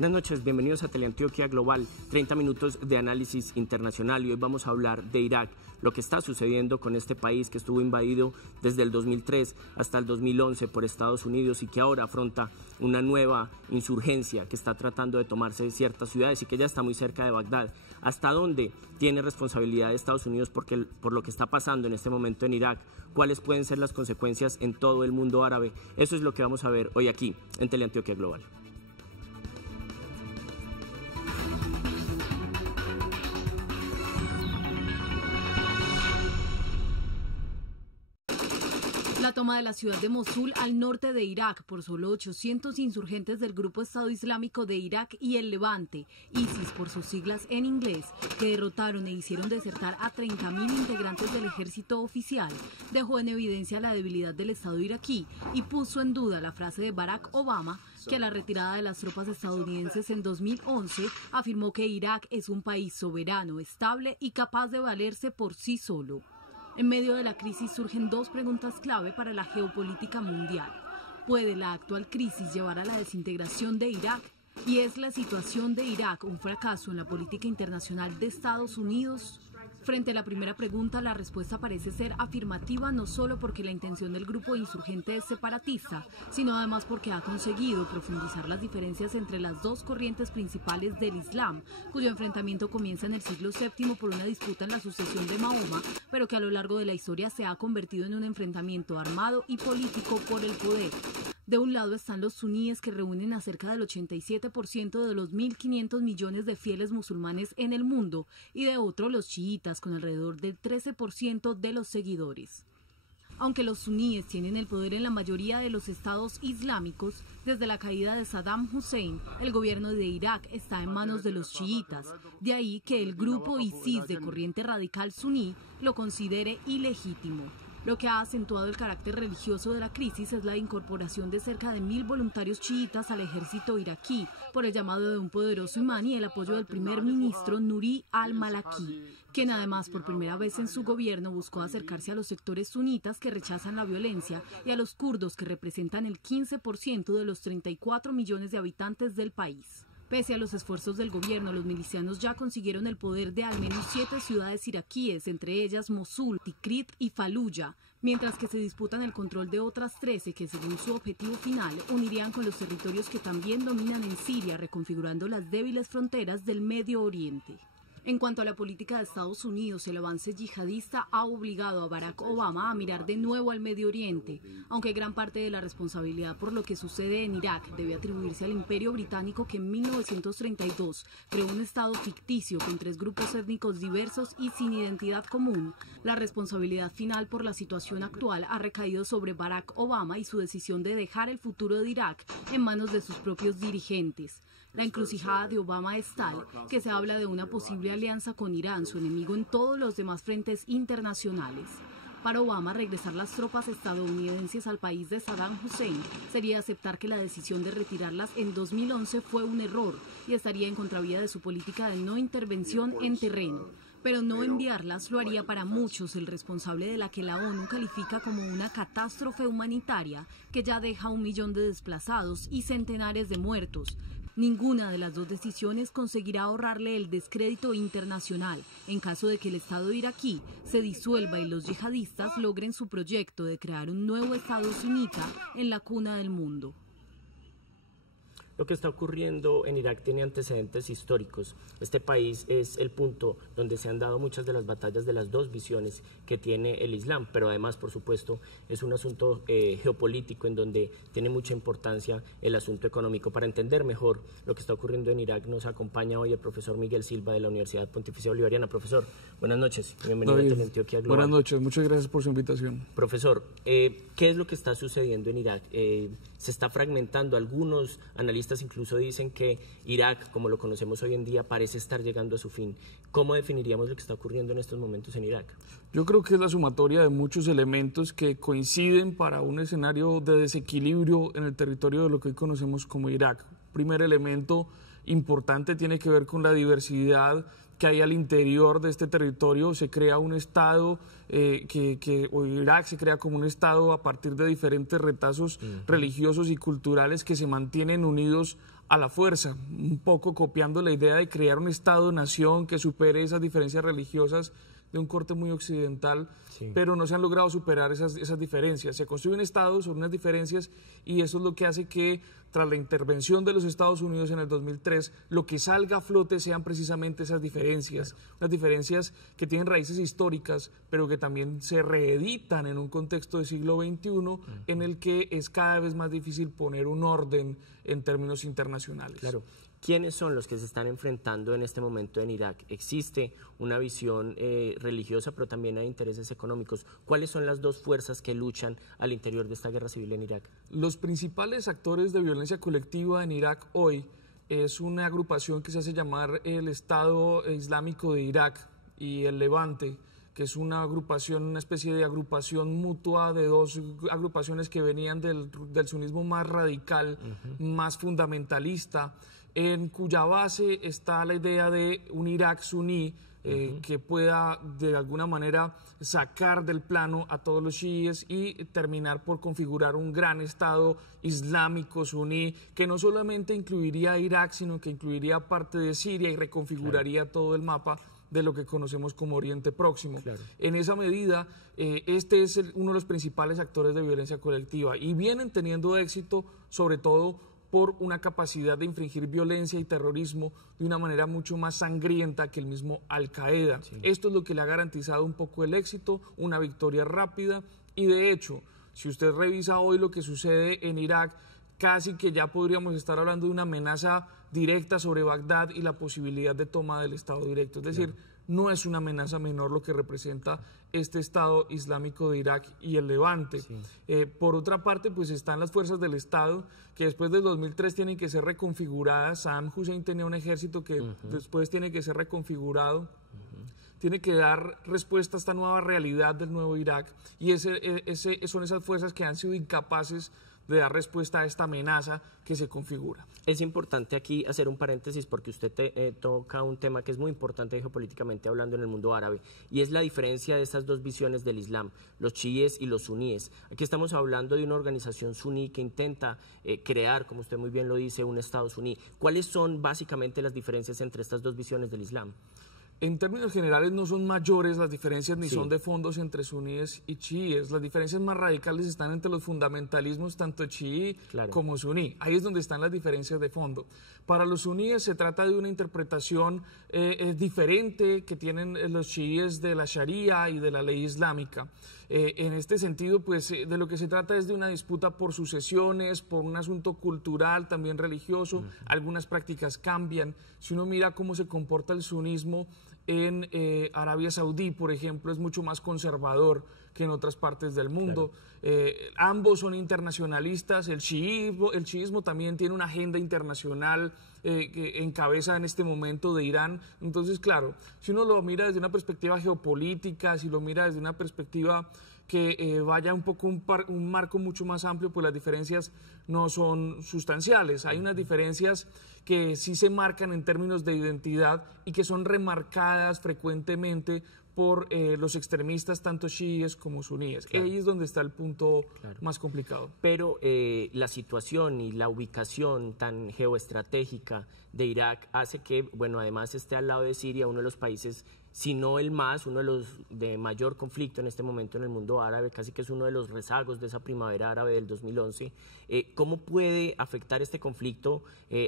Buenas noches, bienvenidos a Teleantioquia Global, 30 minutos de análisis internacional y hoy vamos a hablar de Irak, lo que está sucediendo con este país que estuvo invadido desde el 2003 hasta el 2011 por Estados Unidos y que ahora afronta una nueva insurgencia que está tratando de tomarse de ciertas ciudades y que ya está muy cerca de Bagdad. ¿Hasta dónde tiene responsabilidad de Estados Unidos por lo que está pasando en este momento en Irak? ¿Cuáles pueden ser las consecuencias en todo el mundo árabe? Eso es lo que vamos a ver hoy aquí en Teleantioquia Global. La toma de la ciudad de Mosul al norte de Irak por solo 800 insurgentes del Grupo Estado Islámico de Irak y el Levante, ISIS por sus siglas en inglés, que derrotaron e hicieron desertar a 30.000 integrantes del ejército oficial, dejó en evidencia la debilidad del Estado iraquí y puso en duda la frase de Barack Obama, que a la retirada de las tropas estadounidenses en 2011 afirmó que Irak es un país soberano, estable y capaz de valerse por sí solo. En medio de la crisis surgen dos preguntas clave para la geopolítica mundial. ¿Puede la actual crisis llevar a la desintegración de Irak? ¿Y es la situación de Irak un fracaso en la política internacional de Estados Unidos? Frente a la primera pregunta, la respuesta parece ser afirmativa no solo porque la intención del grupo insurgente es separatista, sino además porque ha conseguido profundizar las diferencias entre las dos corrientes principales del Islam, cuyo enfrentamiento comienza en el siglo VII por una disputa en la sucesión de Mahoma, pero que a lo largo de la historia se ha convertido en un enfrentamiento armado y político por el poder. De un lado están los suníes, que reúnen a cerca del 87% de los 1.500 millones de fieles musulmanes en el mundo, y de otro los chiitas, con alrededor del 13% de los seguidores. Aunque los suníes tienen el poder en la mayoría de los estados islámicos, desde la caída de Saddam Hussein, el gobierno de Irak está en manos de los chiitas, de ahí que el grupo ISIS de corriente radical suní lo considere ilegítimo. Lo que ha acentuado el carácter religioso de la crisis es la incorporación de cerca de 1.000 voluntarios chiitas al ejército iraquí, por el llamado de un poderoso imán y el apoyo del primer ministro Nuri al-Maliki, quien además por primera vez en su gobierno buscó acercarse a los sectores sunitas que rechazan la violencia y a los kurdos, que representan el 15% de los 34 millones de habitantes del país. Pese a los esfuerzos del gobierno, los milicianos ya consiguieron el poder de al menos 7 ciudades iraquíes, entre ellas Mosul, Tikrit y Faluya, mientras que se disputan el control de otras 13 que, según su objetivo final, unirían con los territorios que también dominan en Siria, reconfigurando las débiles fronteras del Medio Oriente. En cuanto a la política de Estados Unidos, el avance yihadista ha obligado a Barack Obama a mirar de nuevo al Medio Oriente, aunque gran parte de la responsabilidad por lo que sucede en Irak debe atribuirse al Imperio Británico, que en 1932 creó un estado ficticio con 3 grupos étnicos diversos y sin identidad común. La responsabilidad final por la situación actual ha recaído sobre Barack Obama y su decisión de dejar el futuro de Irak en manos de sus propios dirigentes. La encrucijada de Obama es tal que se habla de una posible alianza con Irán, su enemigo en todos los demás frentes internacionales. Para Obama, regresar las tropas estadounidenses al país de Saddam Hussein sería aceptar que la decisión de retirarlas en 2011 fue un error y estaría en contravía de su política de no intervención en terreno. Pero no enviarlas lo haría para muchos el responsable de la que la ONU califica como una catástrofe humanitaria que ya deja 1 millón de desplazados y centenares de muertos. Ninguna de las dos decisiones conseguirá ahorrarle el descrédito internacional en caso de que el Estado iraquí se disuelva y los yihadistas logren su proyecto de crear un nuevo Estado sunita en la cuna del mundo. Lo que está ocurriendo en Irak tiene antecedentes históricos. Este país es el punto donde se han dado muchas de las batallas de las dos visiones que tiene el Islam, pero además, por supuesto, es un asunto geopolítico en donde tiene mucha importancia el asunto económico. Para entender mejor lo que está ocurriendo en Irak, nos acompaña hoy el profesor Miguel Silva de la Universidad Pontificia Bolivariana. Profesor, buenas noches, bienvenido a Teleantioquia Global. Buenas noches, muchas gracias por su invitación. Profesor, ¿qué es lo que está sucediendo en Irak? Se está fragmentando. Algunos analistas incluso dicen que Irak, como lo conocemos hoy en día, parece estar llegando a su fin. ¿Cómo definiríamos lo que está ocurriendo en estos momentos en Irak? Yo creo que es la sumatoria de muchos elementos que coinciden para un escenario de desequilibrio en el territorio de lo que hoy conocemos como Irak. Primer elemento importante tiene que ver con la diversidad que hay al interior de este territorio. Se crea un Estado, o Irak se crea como un Estado a partir de diferentes retazos religiosos y culturales que se mantienen unidos a la fuerza, un poco copiando la idea de crear un Estado-nación que supere esas diferencias religiosas de un corte muy occidental, pero no se han logrado superar esas diferencias. Se construye un Estado sobre unas diferencias y eso es lo que hace que tras la intervención de los Estados Unidos en el 2003, lo que salga a flote sean precisamente esas diferencias, unas diferencias que tienen raíces históricas, pero que también se reeditan en un contexto del siglo XXI en el que es cada vez más difícil poner un orden en términos internacionales. Claro. ¿Quiénes son los que se están enfrentando en este momento en Irak? Existe una visión religiosa, pero también hay intereses económicos. ¿Cuáles son las dos fuerzas que luchan al interior de esta guerra civil en Irak? Los principales actores de violencia colectiva en Irak hoy es una agrupación que se hace llamar el Estado Islámico de Irak y el Levante, que es una agrupación, una especie de agrupación mutua de dos agrupaciones que venían del sunismo más radical, más fundamentalista, en cuya base está la idea de un Irak suní que pueda de alguna manera sacar del plano a todos los chiíes y terminar por configurar un gran Estado islámico suní que no solamente incluiría a Irak, sino que incluiría parte de Siria y reconfiguraría todo el mapa de lo que conocemos como Oriente Próximo. En esa medida, este es uno de los principales actores de violencia colectiva y vienen teniendo éxito, sobre todo por una capacidad de infringir violencia y terrorismo de una manera mucho más sangrienta que el mismo Al-Qaeda. Esto es lo que le ha garantizado un poco el éxito, una victoria rápida y de hecho, si usted revisa hoy lo que sucede en Irak, casi que ya podríamos estar hablando de una amenaza directa sobre Bagdad y la posibilidad de toma del Estado directo. Es decir, no es una amenaza menor lo que representa este Estado Islámico de Irak y el Levante. Por otra parte, pues están las fuerzas del Estado que después del 2003 tienen que ser reconfiguradas. Saddam Hussein tenía un ejército que después tiene que ser reconfigurado. Tiene que dar respuesta a esta nueva realidad del nuevo Irak y son esas fuerzas que han sido incapaces de dar respuesta a esta amenaza que se configura. Es importante aquí hacer un paréntesis porque usted toca un tema que es muy importante geopolíticamente hablando en el mundo árabe y es la diferencia de estas dos visiones del Islam, los chiíes y los suníes. Aquí estamos hablando de una organización suní que intenta crear, como usted muy bien lo dice, un Estado suní. ¿Cuáles son básicamente las diferencias entre estas dos visiones del Islam? En términos generales no son mayores las diferencias ni son de fondos entre suníes y chiíes. Las diferencias más radicales están entre los fundamentalismos tanto chií como suní. Ahí es donde están las diferencias de fondo. Para los suníes se trata de una interpretación diferente que tienen los chiíes de la Sharia y de la ley islámica. En este sentido, pues de lo que se trata es de una disputa por sucesiones, por un asunto cultural, también religioso. Algunas prácticas cambian. Si uno mira cómo se comporta el sunismo en Arabia Saudí, por ejemplo, es mucho más conservador que en otras partes del mundo. Ambos son internacionalistas. El chiismo también tiene una agenda internacional que encabeza en este momento de Irán. Entonces, claro, si uno lo mira desde una perspectiva geopolítica, si lo mira desde una perspectiva que vaya un poco un marco mucho más amplio, pues las diferencias no son sustanciales. Hay unas diferencias que sí se marcan en términos de identidad y que son remarcadas frecuentemente por los extremistas, tanto chiíes como suníes. Ahí es donde está el punto más complicado. Pero la situación y la ubicación tan geoestratégica de Irak hace que, bueno, además esté al lado de Siria, uno de los países, si no el más, uno de los de mayor conflicto en este momento en el mundo árabe, casi que es uno de los rezagos de esa primavera árabe del 2011. ¿Cómo puede afectar este conflicto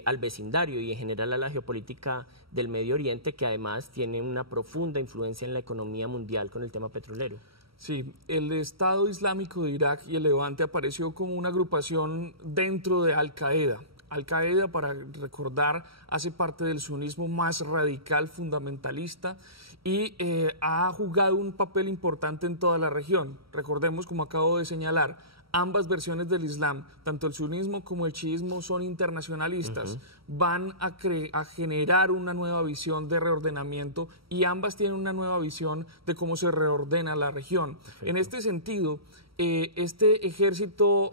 al vecindario y en general a la geopolítica del Medio Oriente, que además tiene una profunda influencia en la economía mundial con el tema petrolero? Sí, el Estado Islámico de Irak y el Levante apareció como una agrupación dentro de Al-Qaeda. Al-Qaeda, para recordar, hace parte del sunismo más radical, fundamentalista, y ha jugado un papel importante en toda la región. Recordemos, como acabo de señalar, ambas versiones del Islam, tanto el sunismo como el chiismo, son internacionalistas, van a generar una nueva visión de reordenamiento y ambas tienen una nueva visión de cómo se reordena la región. En este sentido, este ejército,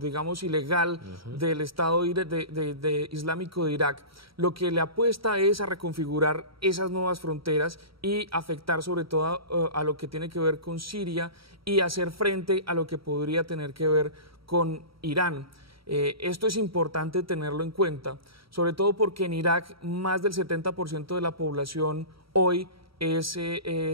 digamos, ilegal del Estado Islámico de Irak, lo que le apuesta es a reconfigurar esas nuevas fronteras y afectar sobre todo a lo que tiene que ver con Siria y hacer frente a lo que podría tener que ver con Irán. Esto es importante tenerlo en cuenta, sobre todo porque en Irak más del 70% de la población hoy es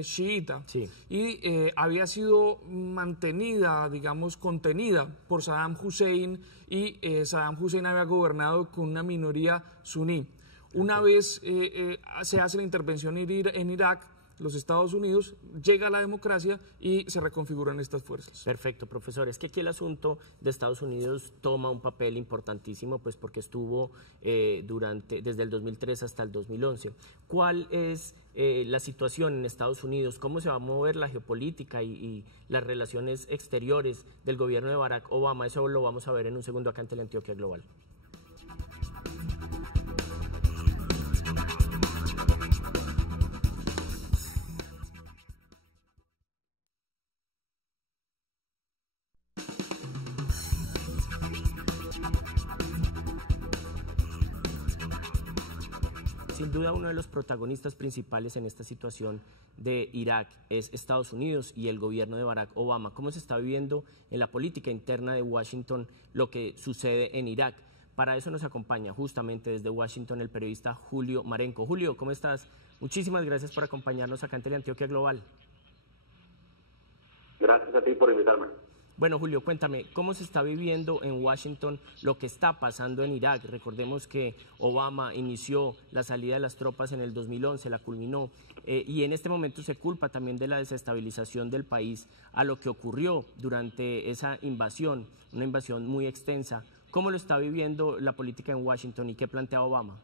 chiita, Sí. Y había sido mantenida, digamos, contenida por Saddam Hussein, y Saddam Hussein había gobernado con una minoría suní. Una vez se hace la intervención en Irak, los Estados Unidos, llega la democracia y se reconfiguran estas fuerzas. Perfecto, profesor. Es que aquí el asunto de Estados Unidos toma un papel importantísimo, pues porque estuvo desde el 2003 hasta el 2011. ¿Cuál es la situación en Estados Unidos? ¿Cómo se va a mover la geopolítica y las relaciones exteriores del gobierno de Barack Obama? Eso lo vamos a ver en un segundo acá en Teleantioquia Global. Sin duda uno de los protagonistas principales en esta situación de Irak es Estados Unidos y el gobierno de Barack Obama. ¿Cómo se está viviendo en la política interna de Washington lo que sucede en Irak? Para eso nos acompaña justamente desde Washington el periodista Julio Marenco. Julio, ¿cómo estás? Muchísimas gracias por acompañarnos acá en Teleantioquia Global. Gracias a ti por invitarme. Bueno, Julio, cuéntame, ¿cómo se está viviendo en Washington lo que está pasando en Irak? Recordemos que Obama inició la salida de las tropas en el 2011, la culminó, y en este momento se culpa también de la desestabilización del país a lo que ocurrió durante esa invasión, una invasión muy extensa. ¿Cómo lo está viviendo la política en Washington y qué plantea Obama?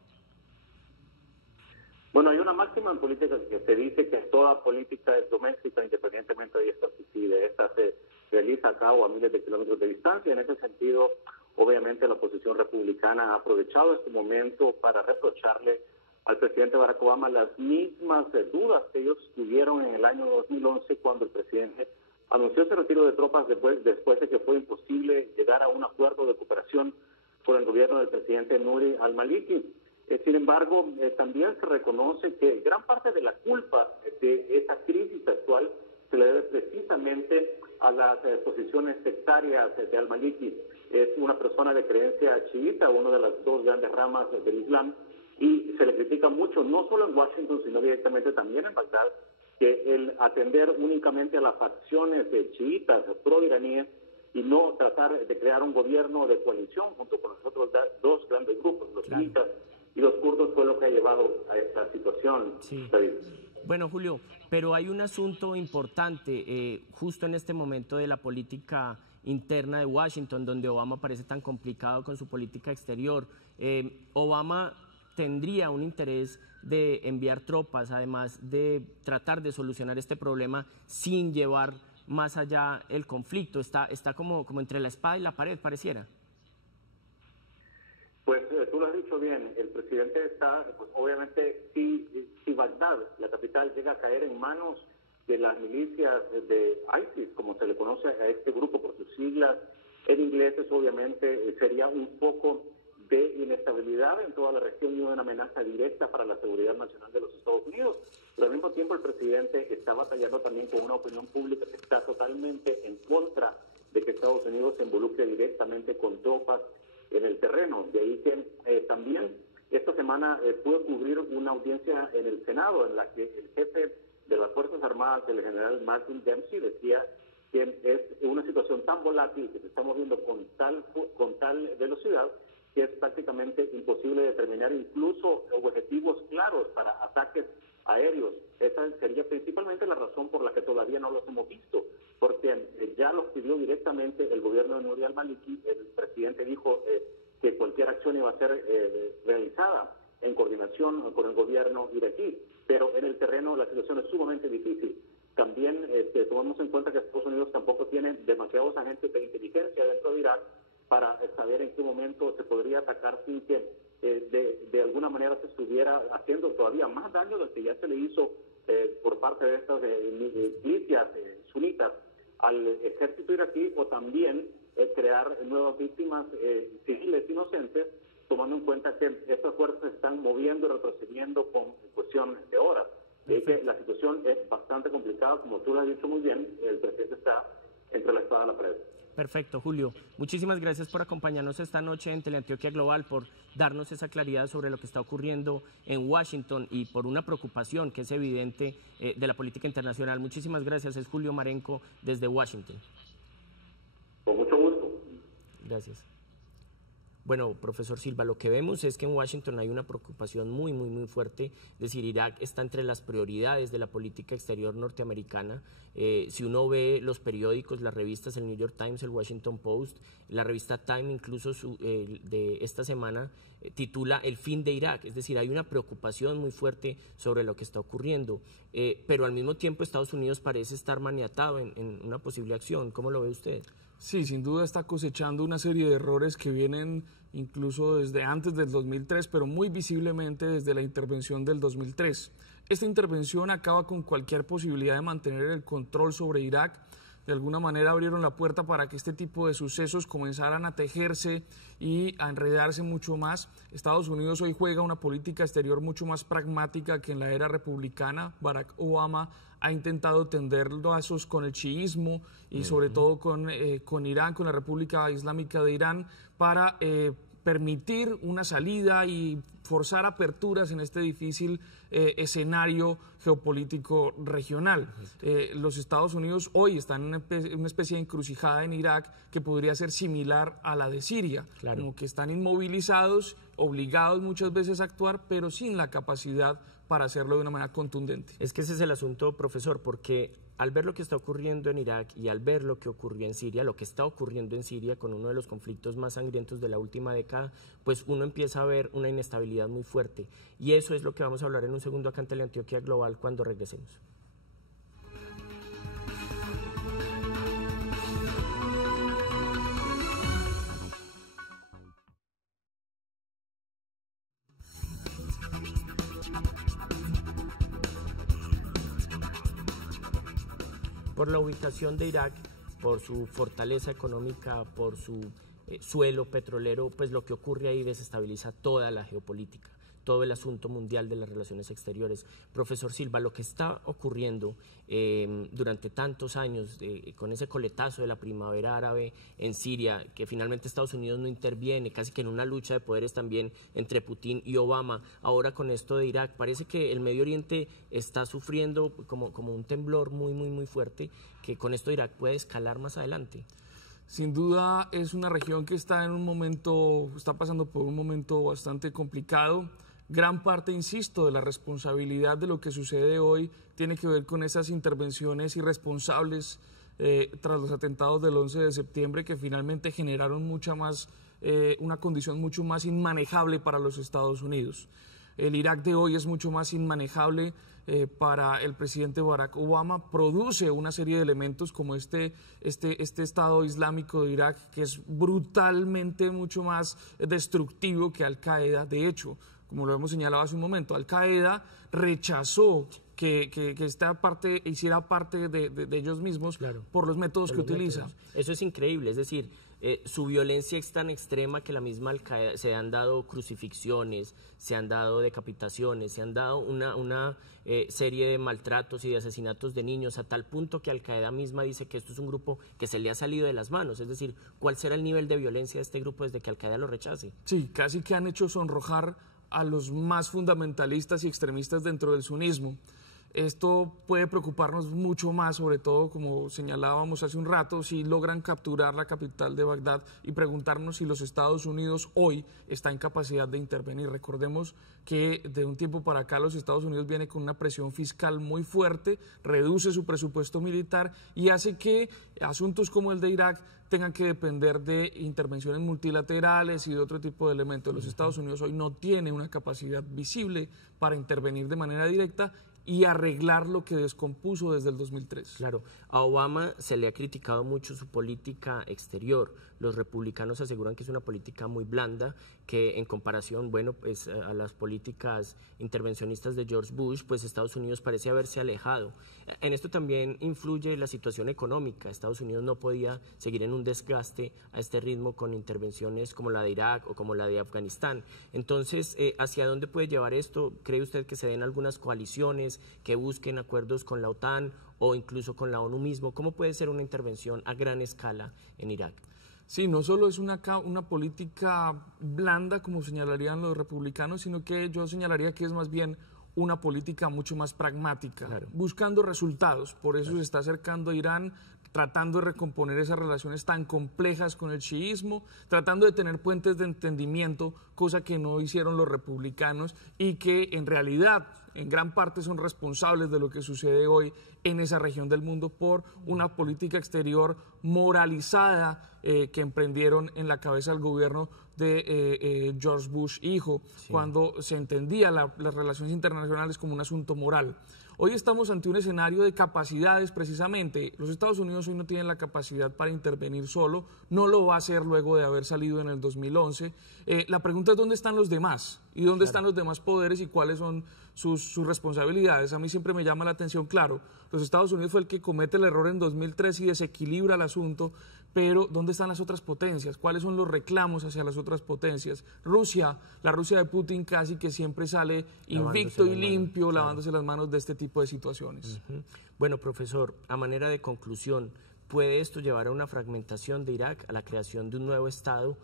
Bueno, hay una máxima en política que se dice que toda política es doméstica independientemente de esta decide. Esta se realiza a cabo a miles de kilómetros de distancia. En ese sentido, obviamente la oposición republicana ha aprovechado este momento para reprocharle al presidente Barack Obama las mismas dudas que ellos tuvieron en el año 2011 cuando el presidente anunció ese retiro de tropas después de que fue imposible llegar a un acuerdo de cooperación con el gobierno del presidente Nouri al-Maliki. Sin embargo, también se reconoce que gran parte de la culpa de esta crisis actual se le debe precisamente a las posiciones sectarias de al-Maliki. Es una persona de creencia chiita, una de las dos grandes ramas del Islam, y se le critica mucho, no solo en Washington, sino directamente también en Bagdad, que el atender únicamente a las facciones de chiitas pro-iraníes y no tratar de crear un gobierno de coalición junto con los otros dos grandes grupos, los chiitas y los kurdos, fue lo que ha llevado a esta situación. Sí. Bueno, Julio, pero hay un asunto importante justo en este momento de la política interna de Washington, donde Obama parece tan complicado con su política exterior. Obama tendría un interés de enviar tropas, además de tratar de solucionar este problema sin llevar más allá el conflicto. Está como entre la espada y la pared, pareciera. Pues tú lo has dicho bien, el presidente está, pues obviamente, si Bagdad, la capital, llega a caer en manos de las milicias de ISIS, como se le conoce a este grupo por sus siglas en inglés, obviamente sería un foco de inestabilidad en toda la región y una amenaza directa para la seguridad nacional de los Estados Unidos. Pero al mismo tiempo el presidente está batallando también con una opinión pública que está totalmente en contra de que Estados Unidos se involucre directamente con tropas en el terreno. De ahí que también esta semana pude cubrir una audiencia en el Senado en la que el jefe de las Fuerzas Armadas, el general Martin Dempsey, decía que es una situación tan volátil que se está moviendo con tal velocidad que es prácticamente imposible determinar incluso objetivos claros para ataques aéreos. Esa sería principalmente la razón por la que todavía no los hemos visto, porque ya los pidió directamente el gobierno de Nouri al-Maliki. El presidente dijo que cualquier acción iba a ser realizada en coordinación con el gobierno iraquí, pero en el terreno la situación es sumamente difícil. También tomamos en cuenta que Estados Unidos tampoco tiene demasiados agentes de inteligencia dentro de Irak para saber en qué momento se podría atacar sin que de alguna manera se estuviera haciendo todavía más daño del que ya se le hizo por parte de estas milicias sunitas al ejército iraquí, o también crear nuevas víctimas civiles inocentes, tomando en cuenta que estas fuerzas se están moviendo y retrocediendo con cuestión de horas. Que la situación es bastante complicada, como tú lo has dicho muy bien, el presidente está entre la espada y la pared. Perfecto, Julio. Muchísimas gracias por acompañarnos esta noche en Teleantioquia Global, por darnos esa claridad sobre lo que está ocurriendo en Washington y por una preocupación que es evidente de la política internacional. Muchísimas gracias. Es Julio Marenco desde Washington. Con mucho gusto. Gracias. Bueno, profesor Silva, lo que vemos es que en Washington hay una preocupación muy fuerte. Es decir, Irak está entre las prioridades de la política exterior norteamericana. Si uno ve los periódicos, las revistas, el New York Times, el Washington Post, la revista Time, incluso de esta semana, titula El fin de Irak. Es decir, hay una preocupación muy fuerte sobre lo que está ocurriendo. Pero al mismo tiempo Estados Unidos parece estar maniatado en una posible acción. ¿Cómo lo ve usted? Sí, sin duda está cosechando una serie de errores que vienen incluso desde antes del 2003, pero muy visiblemente desde la intervención del 2003. Esta intervención acaba con cualquier posibilidad de mantener el control sobre Irak. De alguna manera abrieron la puerta para que este tipo de sucesos comenzaran a tejerse y a enredarse mucho más. Estados Unidos hoy juega una política exterior mucho más pragmática que en la era republicana. Barack Obama ha intentado tender lazos con el chiismo y sobre todo con Irán, con la República Islámica de Irán, para permitir una salida y forzar aperturas en este difícil escenario geopolítico regional. Los Estados Unidos hoy están en una especie de encrucijada en Irak que podría ser similar a la de Siria, claro, como que están inmovilizados, obligados muchas veces a actuar, pero sin la capacidad para hacerlo de una manera contundente. Es que ese es el asunto, profesor, porque al ver lo que está ocurriendo en Irak y al ver lo que ocurrió en Siria, lo que está ocurriendo en Siria con uno de los conflictos más sangrientos de la última década, pues uno empieza a ver una inestabilidad muy fuerte. Y eso es lo que vamos a hablar en un segundo acá en Teleantioquia Global cuando regresemos. Por la ubicación de Irak, por su fortaleza económica, por su suelo petrolero, pues lo que ocurre ahí desestabiliza toda la geopolítica, todo el asunto mundial de las relaciones exteriores. Profesor Silva, lo que está ocurriendo durante tantos años con ese coletazo de la primavera árabe en Siria, que finalmente Estados Unidos no interviene, casi que en una lucha de poderes también entre Putin y Obama, ahora con esto de Irak, parece que el Medio Oriente está sufriendo como un temblor muy fuerte, que con esto Irak puede escalar más adelante. Sin duda es una región que está pasando por un momento bastante complicado. Gran parte, insisto, de la responsabilidad de lo que sucede hoy tiene que ver con esas intervenciones irresponsables tras los atentados del 11 de septiembre que finalmente generaron una condición mucho más inmanejable para los Estados Unidos. El Irak de hoy es mucho más inmanejable para el presidente Barack Obama, produce una serie de elementos como este Estado Islámico de Irak, que es brutalmente mucho más destructivo que Al-Qaeda. De hecho, como lo hemos señalado hace un momento, Al-Qaeda rechazó que esta parte hiciera parte de ellos mismos, claro, por los métodos que utiliza. Eso es increíble, es decir, su violencia es tan extrema que la misma Al-Qaeda, se han dado crucifixiones, se han dado decapitaciones, se han dado una serie de maltratos y de asesinatos de niños, a tal punto que Al-Qaeda misma dice que esto es un grupo que se le ha salido de las manos. Es decir, ¿cuál será el nivel de violencia de este grupo desde que Al-Qaeda lo rechace? Sí, casi que han hecho sonrojar a los más fundamentalistas y extremistas dentro del sunismo. Esto puede preocuparnos mucho más, sobre todo, como señalábamos hace un rato, si logran capturar la capital de Bagdad y preguntarnos si los Estados Unidos hoy está en capacidad de intervenir. Recordemos que de un tiempo para acá los Estados Unidos viene con una presión fiscal muy fuerte, reduce su presupuesto militar y hace que asuntos como el de Irak tengan que depender de intervenciones multilaterales y de otro tipo de elementos. Los Estados Unidos hoy no tienen una capacidad visible para intervenir de manera directa y arreglar lo que descompuso desde el 2003. Claro, a Obama se le ha criticado mucho su política exterior. los republicanos aseguran que es una política muy blanda, que en comparación, bueno, pues a las políticas intervencionistas de George Bush, pues Estados Unidos parece haberse alejado. En esto también influye la situación económica. Estados Unidos no podía seguir en un desgaste a este ritmo con intervenciones como la de Irak o como la de Afganistán. Entonces, ¿hacia dónde puede llevar esto? ¿Cree usted que se den algunas coaliciones que busquen acuerdos con la OTAN o incluso con la ONU mismo? ¿Cómo puede ser una intervención a gran escala en Irak? Sí, no solo es una política blanda, como señalarían los republicanos, sino que yo señalaría que es más bien una política mucho más pragmática, claro, buscando resultados. Por eso se está acercando a Irán, tratando de recomponer esas relaciones tan complejas con el chiismo, tratando de tener puentes de entendimiento, cosa que no hicieron los republicanos y que en realidad en gran parte son responsables de lo que sucede hoy en esa región del mundo por una política exterior moralizada que emprendieron en la cabeza del gobierno de George Bush hijo, sí, cuando se entendía las relaciones internacionales como un asunto moral. Hoy estamos ante un escenario de capacidades precisamente. Los Estados Unidos hoy no tienen la capacidad para intervenir solo, no lo va a hacer luego de haber salido en el 2011. La pregunta es dónde están los demás y dónde están los demás poderes y cuáles son sus responsabilidades. A mí siempre me llama la atención, claro, los Estados Unidos fue el que comete el error en 2003 y desequilibra el asunto, pero ¿dónde están las otras potencias? ¿Cuáles son los reclamos hacia las otras potencias? Rusia, la Rusia de Putin casi que siempre sale invicto y limpio, lavándose las manos de este tipo de situaciones. Bueno, profesor, a manera de conclusión, ¿puede esto llevar a una fragmentación de Irak, a la creación de un nuevo Estado?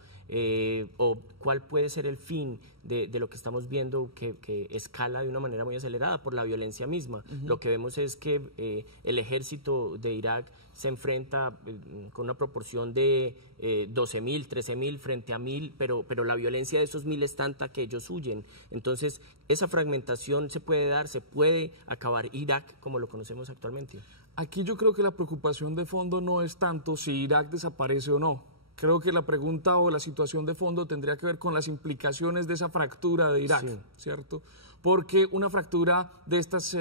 ¿O cuál puede ser el fin de lo que estamos viendo que escala de una manera muy acelerada por la violencia misma? Lo que vemos es que el ejército de Irak se enfrenta con una proporción de 12.000, 13.000 frente a 1.000, pero la violencia de esos 1.000 es tanta que ellos huyen. Entonces, esa fragmentación se puede dar, se puede acabar Irak como lo conocemos actualmente. Aquí yo creo que la preocupación de fondo no es tanto si Irak desaparece o no. Creo que la pregunta o la situación de fondo tendría que ver con las implicaciones de esa fractura de Irak, sí, ¿cierto? Porque una fractura de estas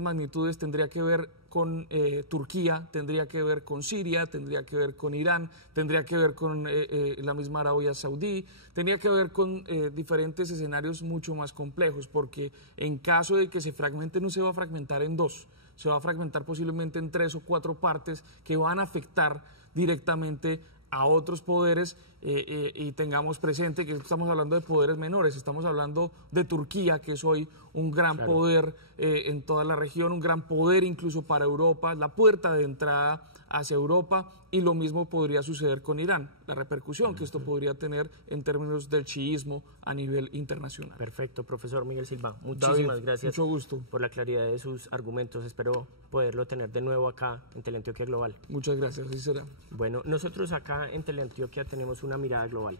magnitudes tendría que ver con Turquía, tendría que ver con Siria, tendría que ver con Irán, tendría que ver con la misma Arabia Saudí, tendría que ver con diferentes escenarios mucho más complejos, porque en caso de que se fragmente no se va a fragmentar en dos, se va a fragmentar posiblemente en 3 o 4 partes que van a afectar directamente a otros poderes y tengamos presente que estamos hablando de poderes menores, estamos hablando de Turquía, que es hoy un gran poder en toda la región, un gran poder incluso para Europa, la puerta de entrada hacia Europa, y lo mismo podría suceder con Irán, la repercusión que esto podría tener en términos del chiismo a nivel internacional. Perfecto, profesor Miguel Silva, muchísimas gracias. Mucho gusto. Por la claridad de sus argumentos, espero poderlo tener de nuevo acá en Teleantioquia Global. Muchas gracias, así será. Bueno, nosotros acá en Teleantioquia tenemos una mirada global.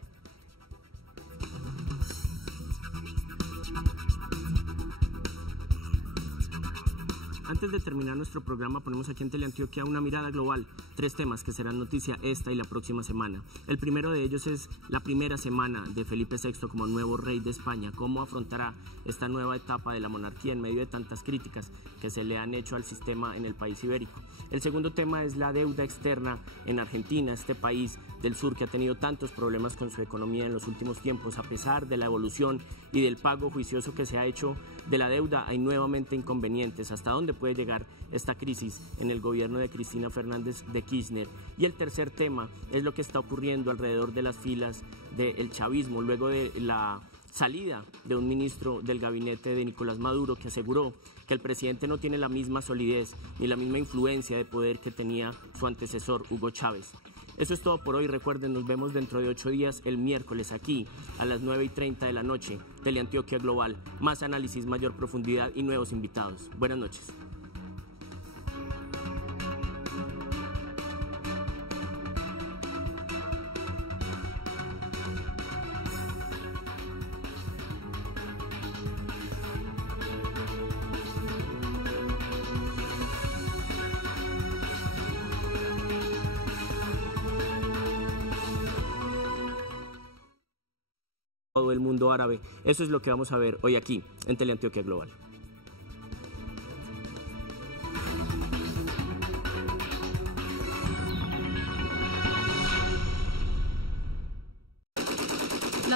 Antes de terminar nuestro programa, ponemos aquí en Teleantioquia una mirada global, 3 temas que serán noticia esta y la próxima semana. El primero de ellos es la primera semana de Felipe VI como nuevo rey de España. ¿Cómo afrontará esta nueva etapa de la monarquía en medio de tantas críticas que se le han hecho al sistema en el país ibérico? El segundo tema es la deuda externa en Argentina, este país del sur que ha tenido tantos problemas con su economía en los últimos tiempos. A pesar de la evolución y del pago juicioso que se ha hecho de la deuda, hay nuevamente inconvenientes. ¿Hasta dónde puede llegar esta crisis en el gobierno de Cristina Fernández de Kirchner? Y el tercer tema es lo que está ocurriendo alrededor de las filas del chavismo, luego de la salida de un ministro del gabinete de Nicolás Maduro que aseguró que el presidente no tiene la misma solidez ni la misma influencia de poder que tenía su antecesor Hugo Chávez. Eso es todo por hoy. Recuerden, nos vemos dentro de 8 días, el miércoles, aquí a las 9:30 de la noche, Teleantioquia Global. Más análisis, mayor profundidad y nuevos invitados. Buenas noches. Todo el mundo árabe. Eso es lo que vamos a ver hoy aquí en Teleantioquia Global.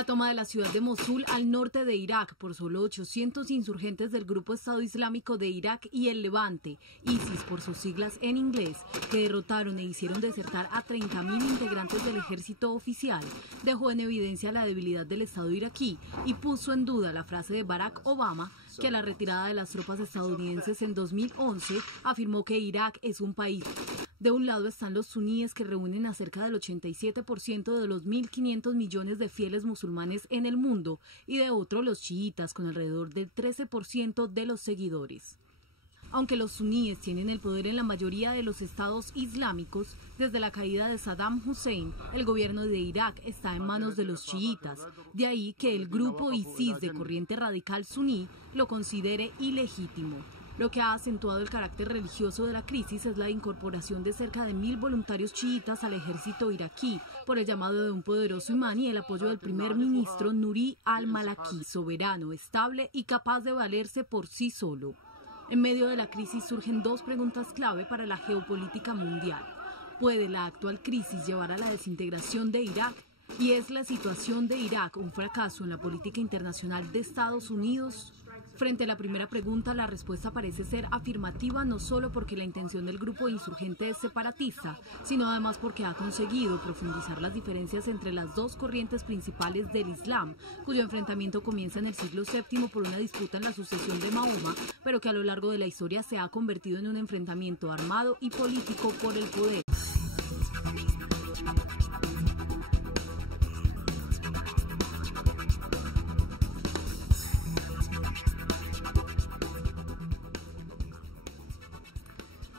toma de la ciudad de Mosul al norte de Irak por solo 800 insurgentes del grupo Estado Islámico de Irak y el Levante, ISIS por sus siglas en inglés, que derrotaron e hicieron desertar a 30.000 integrantes del ejército oficial, dejó en evidencia la debilidad del Estado iraquí y puso en duda la frase de Barack Obama, que a la retirada de las tropas estadounidenses en 2011 afirmó que Irak es un país. De un lado están los suníes, que reúnen a cerca del 87% de los 1.500 millones de fieles musulmanes en el mundo, y de otro los chiitas, con alrededor del 13% de los seguidores. Aunque los suníes tienen el poder en la mayoría de los estados islámicos, desde la caída de Saddam Hussein, el gobierno de Irak está en manos de los chiitas. De ahí que el grupo ISIS, de corriente radical suní, lo considere ilegítimo. Lo que ha acentuado el carácter religioso de la crisis es la incorporación de cerca de 1.000 voluntarios chiitas al ejército iraquí, por el llamado de un poderoso imán y el apoyo del primer ministro Nuri al-Maliki, soberano, estable y capaz de valerse por sí solo. En medio de la crisis surgen dos preguntas clave para la geopolítica mundial. ¿Puede la actual crisis llevar a la desintegración de Irak? ¿Y es la situación de Irak un fracaso en la política internacional de Estados Unidos? Frente a la primera pregunta, la respuesta parece ser afirmativa, no solo porque la intención del grupo insurgente es separatista, sino además porque ha conseguido profundizar las diferencias entre las dos corrientes principales del Islam, cuyo enfrentamiento comienza en el siglo VII por una disputa en la sucesión de Mahoma, pero que a lo largo de la historia se ha convertido en un enfrentamiento armado y político por el poder.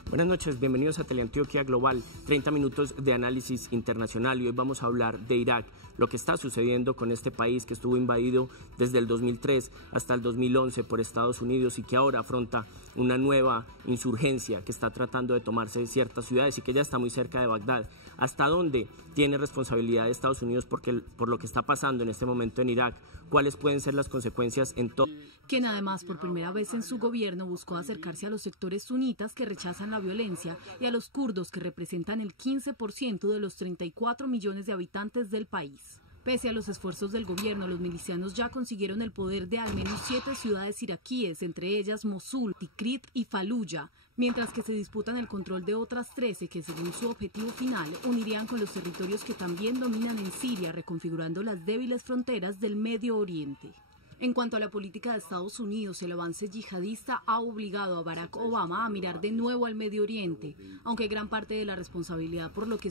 Buenas noches, bienvenidos a Teleantioquia Global, 30 minutos de análisis internacional, y hoy vamos a hablar de Irak, lo que está sucediendo con este país que estuvo invadido desde el 2003 hasta el 2011 por Estados Unidos y que ahora afronta una nueva insurgencia que está tratando de tomarse ciertas ciudades y que ya está muy cerca de Bagdad. ¿Hasta dónde tiene responsabilidad de Estados Unidos por lo que está pasando en este momento en Irak? ¿Cuáles pueden ser las consecuencias en todo? Quien además por primera vez en su gobierno buscó acercarse a los sectores sunitas que rechazan la violencia y a los kurdos, que representan el 15% de los 34 millones de habitantes del país. Pese a los esfuerzos del gobierno, los milicianos ya consiguieron el poder de al menos 7 ciudades iraquíes, entre ellas Mosul, Tikrit y Faluya, mientras que se disputan el control de otras 13 que, según su objetivo final, unirían con los territorios que también dominan en Siria, reconfigurando las débiles fronteras del Medio Oriente. En cuanto a la política de Estados Unidos, el avance yihadista ha obligado a Barack Obama a mirar de nuevo al Medio Oriente, aunque gran parte de la responsabilidad por lo que